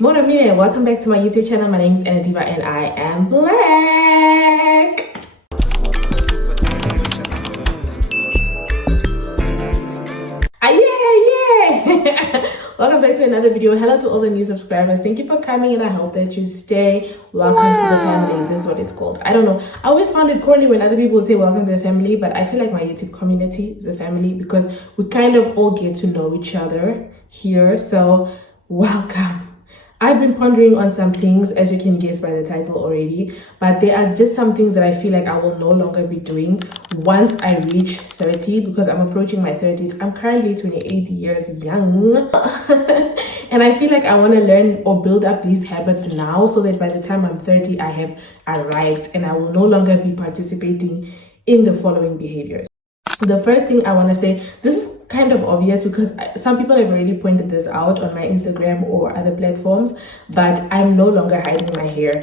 Mona Mine, welcome back to my YouTube channel. My name is Ann-Adeva and I am black. Yeah. Welcome back to another video. Hello to all the new subscribers. Thank you for coming and I hope that you stay. Welcome to the family. This is what it's called. I don't know. I always found it corny when other people would say welcome to the family, but I feel like my YouTube community is a family because we kind of all get to know each other here. So welcome. I've been pondering on some things, as you can guess by the title already, but there are just some things that I feel like I will no longer be doing once I reach 30, because I'm approaching my 30s. I'm currently 28 years young and I feel like I want to learn or build up these habits now so that by the time I'm 30, I have arrived and I will no longer be participating in the following behaviors. The first thing I want to say, this is kind of obvious because some people have already pointed this out on my Instagram or other platforms, but I'm no longer hiding my hair.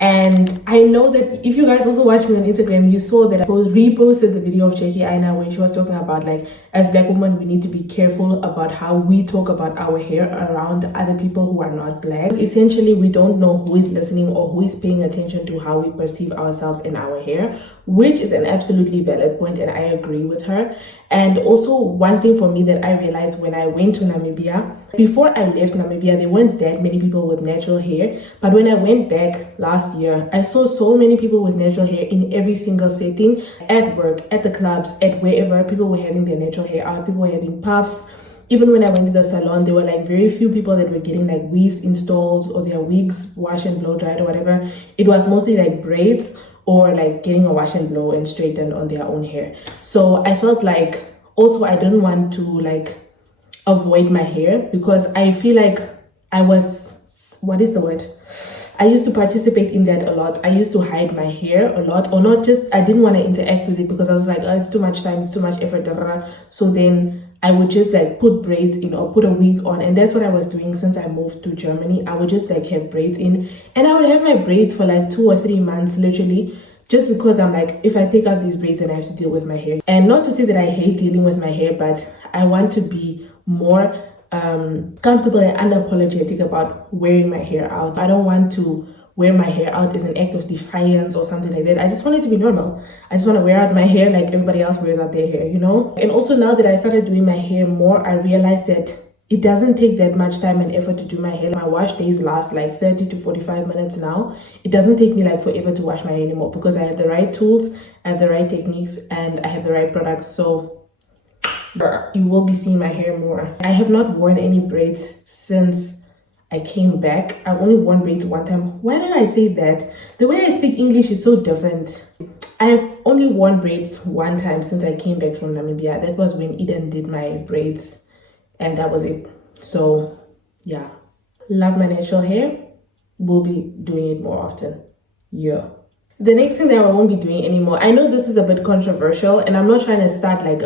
And I know that if you guys also watch me on Instagram, you saw that I reposted the video of Jackie Aina when she was talking about, like, as black women, we need to be careful about how we talk about our hair around other people who are not black. Essentially, we don't know who is listening or who is paying attention to how we perceive ourselves in our hair, which is an absolutely valid point, and I agree with her. And also, one thing for me that I realized when I went to Namibia, before I left Namibia, there weren't that many people with natural hair. But when I went back last year, I saw so many people with natural hair in every single setting, at work, at the clubs, at wherever. People were having their natural hair out, people were having puffs. Even when I went to the salon, there were like very few people that were getting like weaves installed or their wigs wash and blow dried or whatever. It was mostly like braids or like getting a wash and blow and straightened on their own hair. So I felt like also I didn't want to like avoid my hair because I feel like I was, what is the word? I used to participate in that a lot. I used to hide my hair a lot, or not just, I didn't want to interact with it because I was like, oh, it's too much time, it's too much effort. So then I would just like put braids in or put a wig on, and that's what I was doing since I moved to Germany. I would just like have braids in, and I would have my braids for like 2 or 3 months literally, just because I'm like, if I take out these braids and I have to deal with my hair. And not to say that I hate dealing with my hair, but I want to be more comfortable and unapologetic about wearing my hair out. I don't want to wear my hair out as an act of defiance or something like that. I just want it to be normal. I just want to wear out my hair like everybody else wears out their hair, you know? And also now that I started doing my hair more, I realized that it doesn't take that much time and effort to do my hair. My wash days last like 30 to 45 minutes now. It doesn't take me like forever to wash my hair anymore because I have the right tools, I have the right techniques, and I have the right products. So you will be seeing my hair more. I have not worn any braids since I came back. I've only worn braids one time. Why did I say that? The way I speak English is so different. I have only worn braids one time since I came back from Namibia. That was when Eden did my braids, and that was it. So yeah, love my natural hair. We'll be doing it more often. Yeah. The next thing that I won't be doing anymore, I know this is a bit controversial and I'm not trying to start like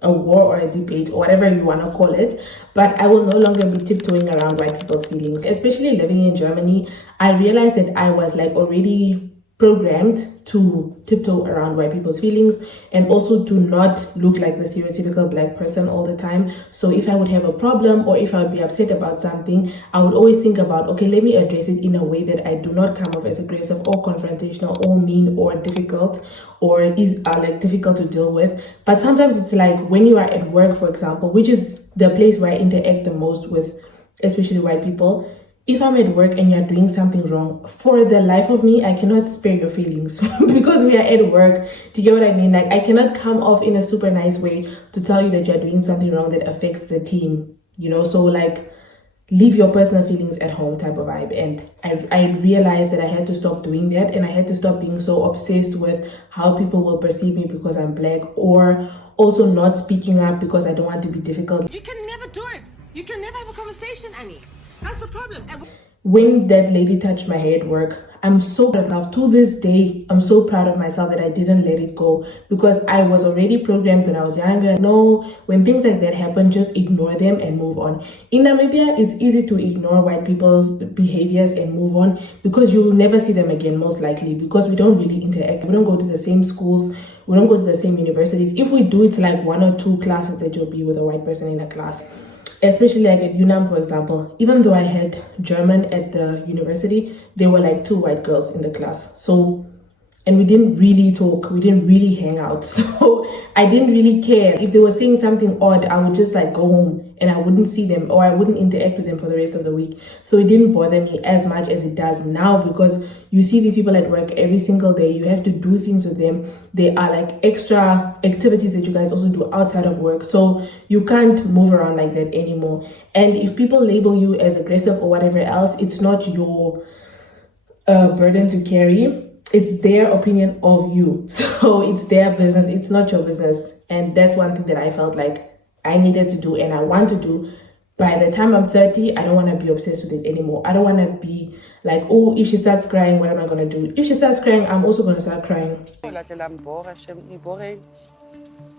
a war or a debate or whatever you want to call it, but I will no longer be tiptoeing around white people's feelings. Especially living in Germany, I realized that I was like already programmed to tiptoe around white people's feelings and also to not look like the stereotypical black person all the time. So if I would have a problem or if I would be upset about something, I would always think about, okay, let me address it in a way that I do not come off as aggressive or confrontational or mean or difficult or is like difficult to deal with. But sometimes it's like when you are at work, for example, which is the place where I interact the most with especially white people. If I'm at work and you're doing something wrong, for the life of me, I cannot spare your feelings because we are at work. Do you get what I mean? Like, I cannot come off in a super nice way to tell you that you're doing something wrong that affects the team, you know? So like, leave your personal feelings at home type of vibe. And I realized that I had to stop doing that, and I had to stop being so obsessed with how people will perceive me because I'm black, or also not speaking up because I don't want to be difficult. You can never do it. You can never have a conversation, Annie. That's the problem. When that lady touched my hair at work, I'm so proud of myself. To this day, I'm so proud of myself that I didn't let it go because I was already programmed when I was younger. No, when things like that happen, just ignore them and move on. In Namibia, it's easy to ignore white people's behaviors and move on because you'll never see them again, most likely, because we don't really interact. We don't go to the same schools. We don't go to the same universities. If we do, it's like 1 or 2 classes that you'll be with a white person in a class. especially like at UNAM, for example, even though I had German at the university, there were like 2 white girls in the class. So, and we didn't really talk, we didn't really hang out. So I didn't really care. If they were saying something odd, I would just like go home and I wouldn't see them, or I wouldn't interact with them for the rest of the week. So it didn't bother me as much as it does now, because you see these people at work every single day. You have to do things with them. There are like extra activities that you guys also do outside of work. So you can't move around like that anymore. And if people label you as aggressive or whatever else, it's not your burden to carry. It's their opinion of you. So it's their business. It's not your business. And that's one thing that I felt like I needed to do and I want to do. By the time I'm 30, I don't want to be obsessed with it anymore. I don't want to be like, oh, if she starts crying, what am I going to do? If she starts crying, I'm also going to start crying.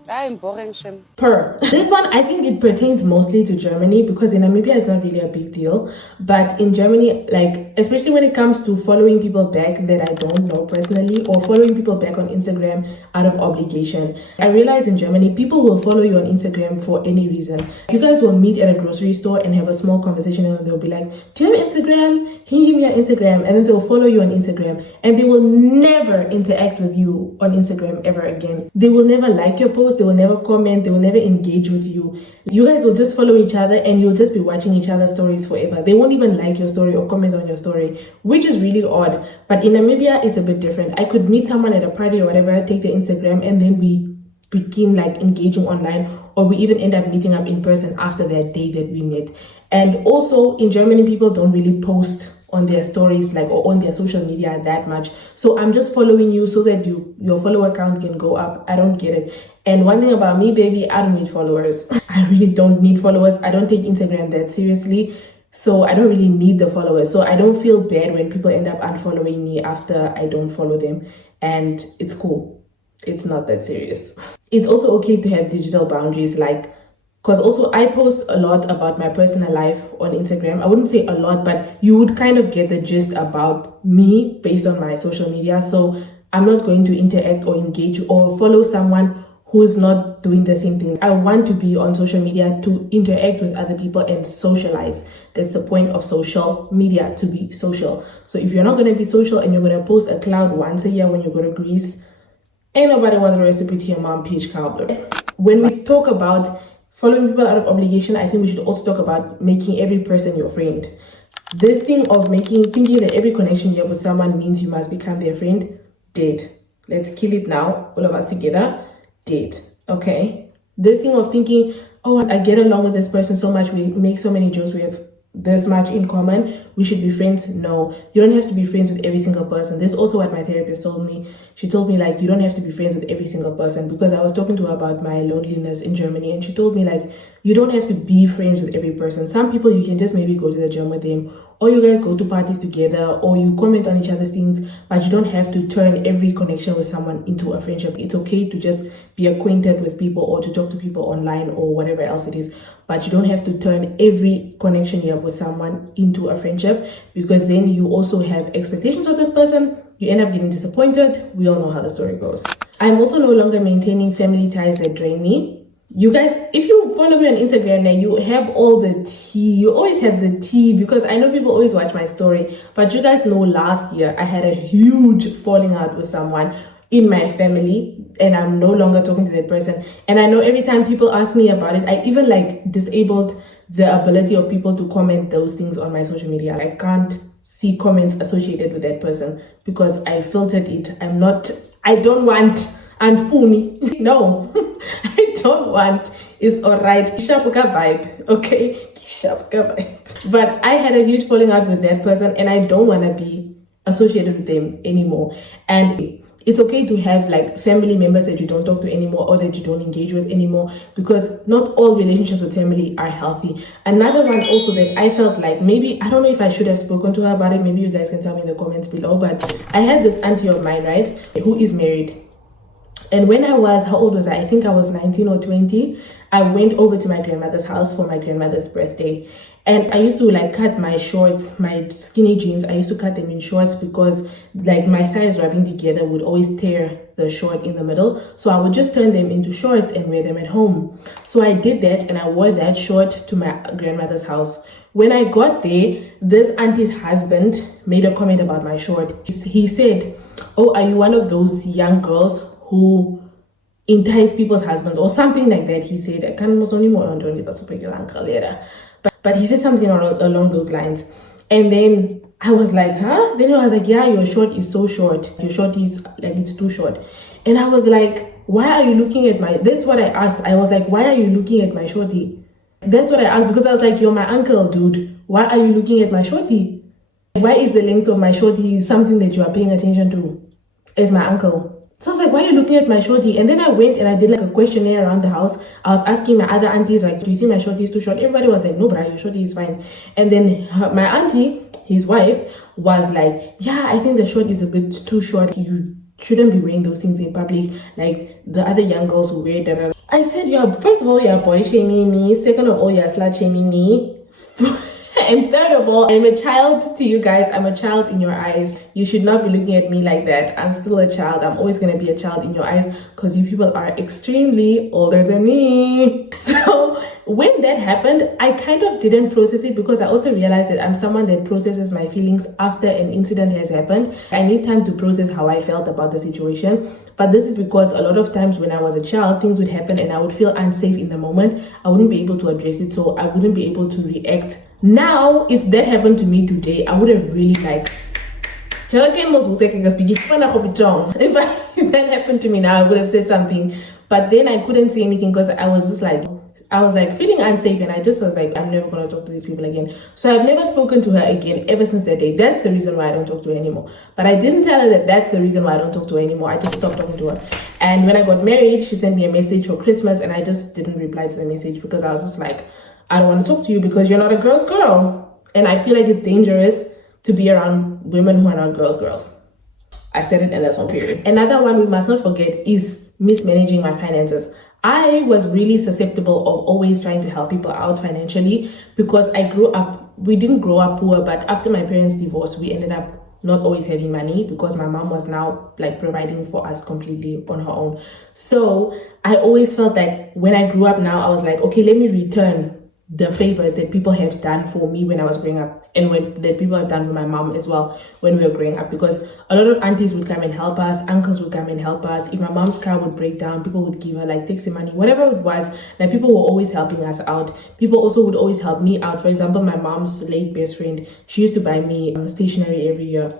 This one, I think it pertains mostly to Germany, because in Namibia it's not really a big deal, but in Germany, like especially when it comes to following people back that I don't know personally, or following people back on Instagram out of obligation. I realize in Germany people will follow you on Instagram for any reason. You guys will meet at a grocery store and have a small conversation, and they'll be like, do you have Instagram? Can you give me your Instagram? And then they'll follow you on Instagram, and they will never interact with you on Instagram ever again. They will never like your post. They will never comment. They will never engage with you. You guys will just follow each other and you'll just be watching each other's stories forever. They won't even like your story or comment on your story, which is really odd. But in Namibia, it's a bit different. I could meet someone at a party or whatever, take their Instagram, and then we begin like engaging online, or we even end up meeting up in person after that day that we met. And also in Germany, people don't really post on their stories like or on their social media that much. So I'm just following you so that your follower count can go up. I don't get it. And one thing about me, baby, I don't need followers. I really don't need followers. I don't take Instagram that seriously. So I don't really need the followers. So I don't feel bad when people end up unfollowing me after I don't follow them. And it's cool. It's not that serious. It's also okay to have digital boundaries, like, because also I post a lot about my personal life on Instagram. I wouldn't say a lot, but you would kind of get the gist about me based on my social media. So I'm not going to interact or engage or follow someone who's not doing the same thing. I want to be on social media to interact with other people and socialize. That's the point of social media, to be social. So if you're not going to be social and you're going to post a cloud once a year when you go to Greece, ain't nobody want a recipe to your mom peach cobbler. When we talk about following people out of obligation, I think we should also talk about making every person your friend. This thing of thinking that every connection you have with someone means you must become their friend, dead. Let's kill it now, all of us together, dead. Okay? This thing of thinking, oh, I get along with this person so much, we make so many jokes, we have this much in common, we should be friends. No, you don't have to be friends with every single person. This is also what my therapist told me. She told me like, you don't have to be friends with every single person, because I was talking to her about my loneliness in Germany, and she told me like, you don't have to be friends with every person. Some people you can just maybe go to the gym with them, or you guys go to parties together, or you comment on each other's things, but you don't have to turn every connection with someone into a friendship. It's okay to just be acquainted with people or to talk to people online or whatever else it is, but you don't have to turn every connection you have with someone into a friendship, because then you also have expectations of this person. You end up getting disappointed. We all know how the story goes. I'm also no longer maintaining family ties that drain me. You guys, if you follow me on Instagram and you have all the tea, you always have the tea, because I know people always watch my story, but you guys know last year I had a huge falling out with someone in my family, and I'm no longer talking to that person. And I know every time people ask me about it, I even like disabled the ability of people to comment those things on my social media. I can't see comments associated with that person because I filtered it. I don't want unfuni. No, I don't want. It's alright. Kishapuka vibe. Okay? Kishapuka vibe. But I had a huge falling out with that person, and I don't want to be associated with them anymore. And it's okay to have like family members that you don't talk to anymore or that you don't engage with anymore, because not all relationships with family are healthy. Another one also that I felt like, maybe, I don't know if I should have spoken to her about it, maybe you guys can tell me in the comments below, but I had this auntie of mine, right, who is married. And when I was, how old was I? I think I was 19 or 20. I went over to my grandmother's house for my grandmother's birthday. And I used to like cut my shorts, my skinny jeans, I used to cut them in shorts because like my thighs rubbing together would always tear the short in the middle. So I would just turn them into shorts and wear them at home. So I did that, and I wore that short to my grandmother's house. When I got there, this auntie's husband made a comment about my short. He said, "Oh, are you one of those young girls who entice people's husbands?" or something like that. He said, I can't most only more on but he said something along those lines. And then I was like, huh? Then I was like, yeah, your short is so short. Your short is like, it's too short. And I was like, why are you looking at my, that's what I asked. I was like, why are you looking at my shorty? That's what I asked, because I was like, you're my uncle, dude. Why are you looking at my shorty? Why is the length of my shorty something that you are paying attention to as my uncle? So I was like, why are you looking at my shorty? And then I went and I did like a questionnaire around the house. I was asking my other aunties, like, do you think my shorty is too short? Everybody was like, no, bro, your shorty is fine. And then my auntie, his wife, was like, yeah, I think the short is a bit too short. You shouldn't be wearing those things in public like the other young girls who wear that. I said, yeah, first of all, you're body shaming me. Second of all, you're slut shaming me. And third of all, I'm a child to you guys. I'm a child in your eyes. You should not be looking at me like that. I'm still a child. I'm always going to be a child in your eyes because you people are extremely older than me. So when that happened, I kind of didn't process it because I also realized that I'm someone that processes my feelings after an incident has happened. I need time to process how I felt about the situation. But this is because a lot of times when I was a child, things would happen and I would feel unsafe in the moment. I wouldn't be able to address it, so I wouldn't be able to react. Now, if that happened to me today, I would have really like, if that happened to me now, I would have said something. But then I couldn't say anything because I was like feeling unsafe, and I just was like, I'm never going to talk to these people again. So I've never spoken to her again ever since that day. That's the reason why I don't talk to her anymore. But I didn't tell her that that's the reason why I don't talk to her anymore. I just stopped talking to her. And when I got married, she sent me a message for Christmas, and I just didn't reply to the message because I was just like, I don't want to talk to you because you're not a girl's girl. And I feel like it's dangerous to be around women who are not girls. I said it, and that's on period. Another one we must not forget is mismanaging my finances. I was really susceptible of always trying to help people out financially because I grew up, we didn't grow up poor, but after my parents divorced, we ended up not always having money because my mom was now like providing for us completely on her own. So I always felt like when I grew up now, I was like, okay, let me return the favors that people have done for me when I was growing up, and that people have done for my mom as well when we were growing up, because a lot of aunties would come and help us, uncles would come and help us. If my mom's car would break down, people would give her like taxi money, whatever it was. Like, people were always helping us out. People also would always help me out. For example, my mom's late best friend, she used to buy me stationery every year.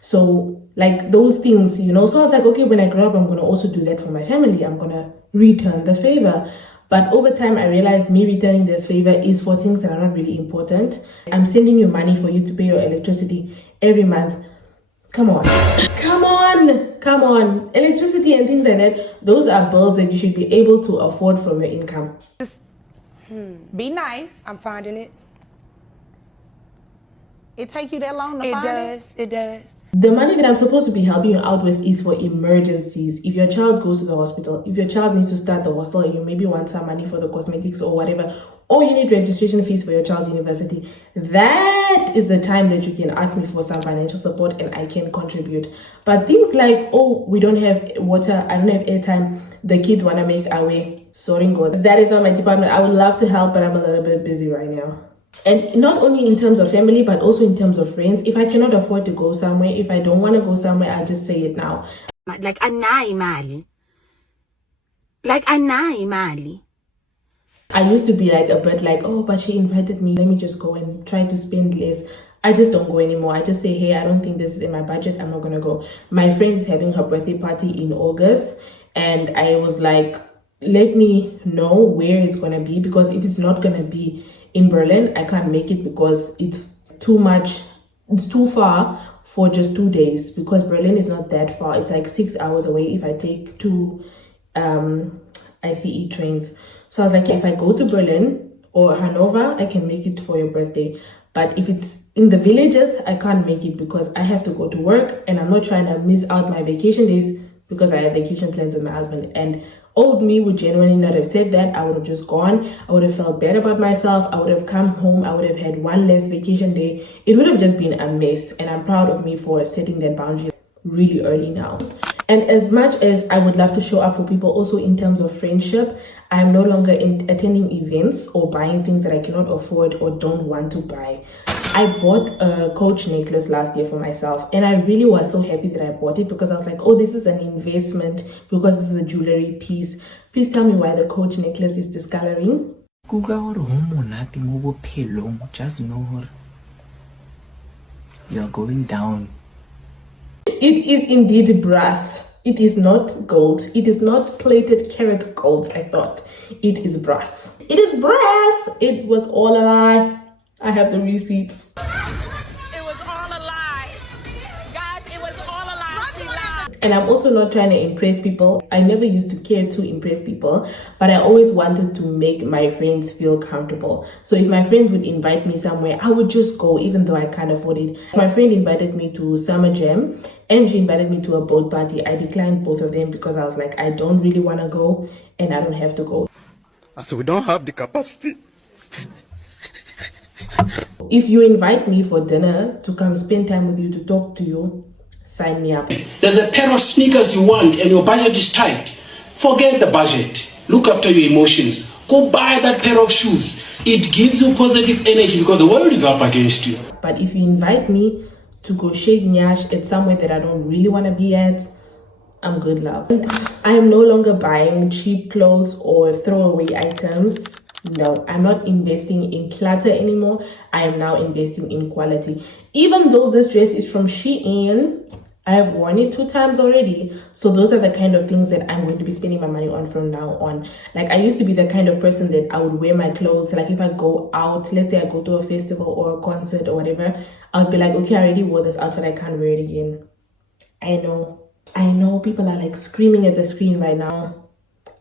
So like those things, you know. So I was like, okay, when I grow up, I'm going to also do that for my family. I'm going to return the favor. But over time, I realized me returning this favor is for things that are not really important. I'm sending you money for you to pay your electricity every month. Come on. Come on. Electricity and things like that, those are bills that you should be able to afford from your income. Be nice. I'm finding it. It take you that long to find it? It does. The money that I'm supposed to be helping you out with is for emergencies. If your child goes to the hospital, if your child needs to start the hostel, and you maybe want some money for the cosmetics or whatever, or you need registration fees for your child's university, that is the time that you can ask me for some financial support and I can contribute. But things like, oh, we don't have water, I don't have airtime, the kids want to make our way, sorry God, that is not my department. I would love to help, but I'm a little bit busy right now. And not only in terms of family, but also in terms of friends. If I cannot afford to go somewhere, if I don't want to go somewhere, I'll just say it now. Like, anayi imali. Like, anayi imali. I used to be like a bit like, oh, but she invited me, let me just go and try to spend less. I just don't go anymore. I just say, hey, I don't think this is in my budget, I'm not gonna go. My friend is having her birthday party in August, and I was like, let me know where it's gonna be, because if it's not gonna be in Berlin, I can't make it because it's too much, it's too far for just 2 days, because Berlin is not that far. It's like 6 hours away if I take two ICE trains. So I was like, if I go to Berlin or Hanover, I can make it for your birthday. But if it's in the villages, I can't make it because I have to go to work, and I'm not trying to miss out my vacation days because I have vacation plans with my husband. And Old me would genuinely not have said that. I would have just gone. I would have felt bad about myself. I would have come home. I would have had one less vacation day. It would have just been a mess. And I'm proud of me for setting that boundary really early now. And as much as I would love to show up for people also in terms of friendship, I am no longer attending events or buying things that I cannot afford or don't want to buy. I bought a Coach necklace last year for myself, and I really was so happy that I bought it because I was like, oh, this is an investment because this is a jewelry piece. Please tell me why the Coach necklace is discoloring. Just know you're going down. It is indeed brass. It is not gold. It is not plated carat gold, I thought. It is brass. It is brass. It was all a lie. I have the receipts. It was all a lie. Guys, it was all a lie. She lied. And I'm also not trying to impress people. I never used to care to impress people, but I always wanted to make my friends feel comfortable. So if my friends would invite me somewhere, I would just go even though I can't afford it. My friend invited me to Summer Jam and she invited me to a boat party. I declined both of them because I was like, I don't really want to go and I don't have to go. So we don't have the capacity. If you invite me for dinner to come spend time with you, to talk to you, sign me up. There's a pair of sneakers you want and your budget is tight. Forget the budget. Look after your emotions. Go buy that pair of shoes. It gives you positive energy because the world is up against you. But if you invite me to go shake nyash at somewhere that I don't really want to be at, I'm good, love. I am no longer buying cheap clothes or throwaway items. No, I'm not investing in clutter anymore. I am now investing in quality. Even though this dress is from Shein, I have worn it 2 times already. So those are the kind of things that I'm going to be spending my money on from now on. Like, I used to be the kind of person that I would wear my clothes. Like, if I go out, let's say I go to a festival or a concert or whatever, I would be like, okay, I already wore this outfit. I can't wear it again. I know people are like screaming at the screen right now.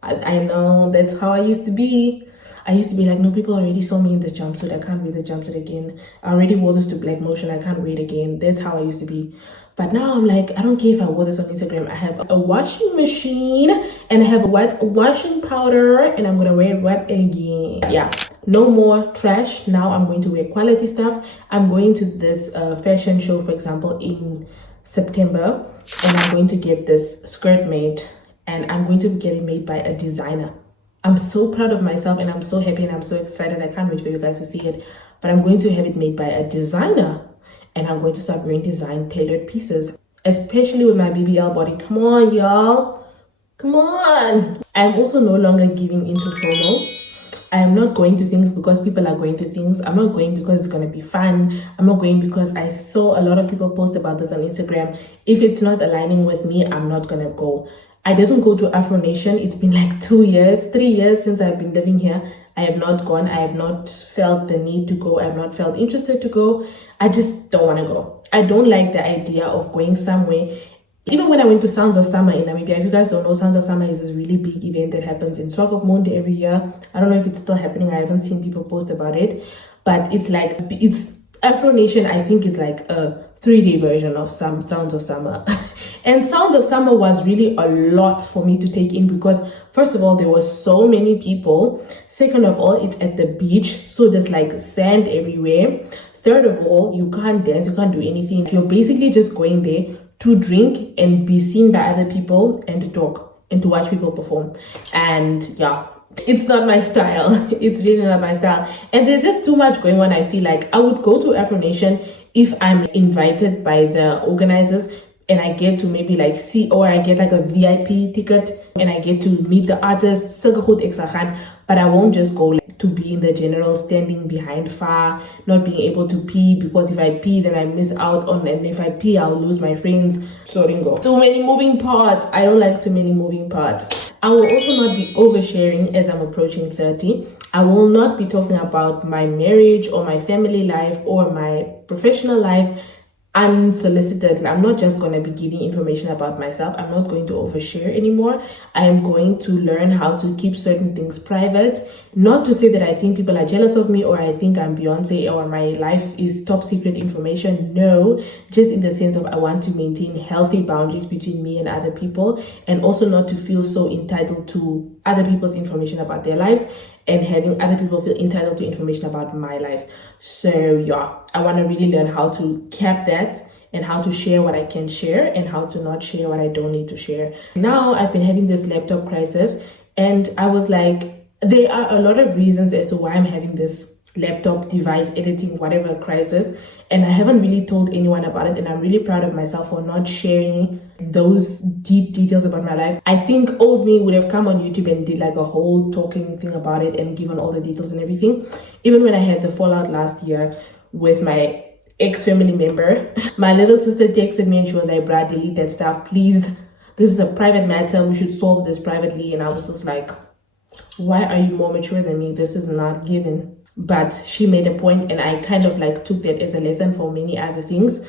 I know that's how I used to be. I used to be like, no, people already saw me in the jumpsuit. I can't wear the jumpsuit again. I already wore this to Black Motion. I can't wear it again. That's how I used to be. But now I'm like, I don't care if I wore this on Instagram. I have a washing machine and I have a washing powder and I'm going to wear it wet again. Yeah, no more trash. Now I'm going to wear quality stuff. I'm going to this fashion show, for example, in September. And I'm going to get this skirt made. And I'm going to get it made by a designer. I'm so proud of myself and I'm so happy and I'm so excited. I can't wait for you guys to see it. But I'm going to have it made by a designer. And I'm going to start wearing design tailored pieces. Especially with my BBL body. Come on, y'all. Come on. I'm also no longer giving into FOMO. I am not going to things because people are going to things. I'm not going because it's going to be fun. I'm not going because I saw a lot of people post about this on Instagram. If it's not aligning with me, I'm not going to go. I didn't go to AfroNation. It's been like 3 years since I've been living here. I have not gone. I have not felt the need to go. I have not felt interested to go. I just don't want to go. I don't like the idea of going somewhere. Even when I went to Sounds of Summer in Namibia, if you guys don't know, Sounds of Summer is this really big event that happens in Swakopmund every year. I don't know if it's still happening. I haven't seen people post about it. But it's like, AfroNation, I think, is like a 3-day version of Sounds of Summer. And Sounds of Summer was really a lot for me to take in because, first of all, there were so many people. Second of all, it's at the beach, so there's like sand everywhere. Third of all, you can't dance, you can't do anything. You're basically just going there to drink and be seen by other people and to talk and to watch people perform. And yeah, it's not my style. It's really not my style. And there's just too much going on. I feel like I would go to AfroNation if I'm invited by the organizers and I get to maybe like see, or I get like a VIP ticket and I get to meet the artists, but I won't just go like to be in the general standing behind far, not being able to pee, because if I pee then I miss out on, and if I pee I'll lose my friends. So ringo. Too many moving parts. I don't like too many moving parts. I will also not be oversharing as I'm approaching 30. I will not be talking about my marriage or my family life or my professional life. unsolicited. I'm not just going to be giving information about myself. I'm not going to overshare anymore. I am going to learn how to keep certain things private. Not to say that I think people are jealous of me or I think I'm Beyonce or my life is top secret information. No, just in the sense of I want to maintain healthy boundaries between me and other people, and also not to feel so entitled to other people's information about their lives and having other people feel entitled to information about my life. So yeah, I want to really learn how to cap that and how to share what I can share and how to not share what I don't need to share. Now I've been having this laptop crisis, and I was like, there are a lot of reasons as to why I'm having this laptop device editing whatever crisis, and I haven't really told anyone about it, and I'm really proud of myself for not sharing those deep details about my life. I think old me would have come on YouTube and did like a whole talking thing about it and given all the details and everything. Even when I had the fallout last year with my ex-family member, my little sister texted me and she was like, "Brad, delete that stuff, please. This is a private matter. We should solve this privately." And I was just like, why are you more mature than me? This is not given. But she made a point, and I kind of like took that as a lesson for many other things.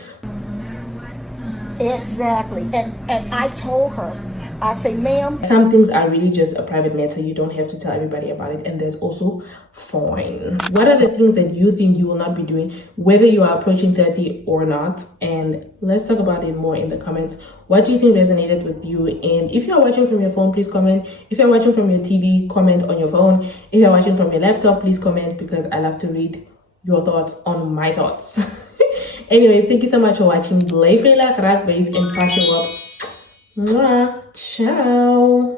Exactly. And I told her, I say, ma'am, some things are really just a private matter. You don't have to tell everybody about it, and there's also fine. What are the things that you think you will not be doing, whether you are approaching 30 or not? And let's talk about it more in the comments. What do you think resonated with you? And if you're watching from your phone, please comment. If you're watching from your TV, comment on your phone. If you're watching from your laptop, please comment, because I love to read your thoughts on my thoughts. Anyways, thank you so much for watching. Bly vir julle graag wees en pas jou op. Mwah. Ciao.